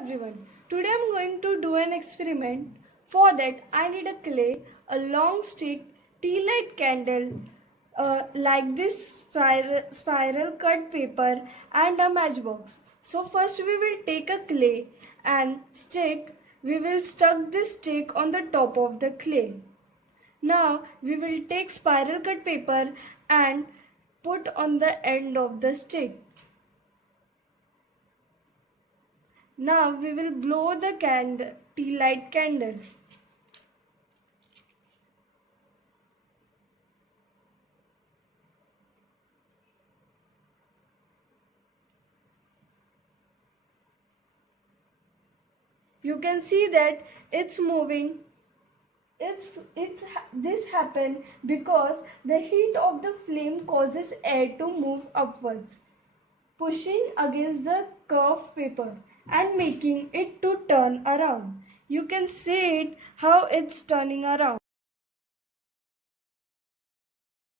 everyone. Today I'm going to do an experiment. For that I need a clay, a long stick, tea light candle, like this spiral cut paper and a matchbox. So first we will take a clay and stick. We will stuck this stick on the top of the clay. Now we will take spiral cut paper and put on the end of the stick. Now we will blow the tea light candle. You can see that it's moving. This happen because the heat of the flame causes air to move upwards, pushing against the curved paper and making it to turn around. You can see it how it's turning around.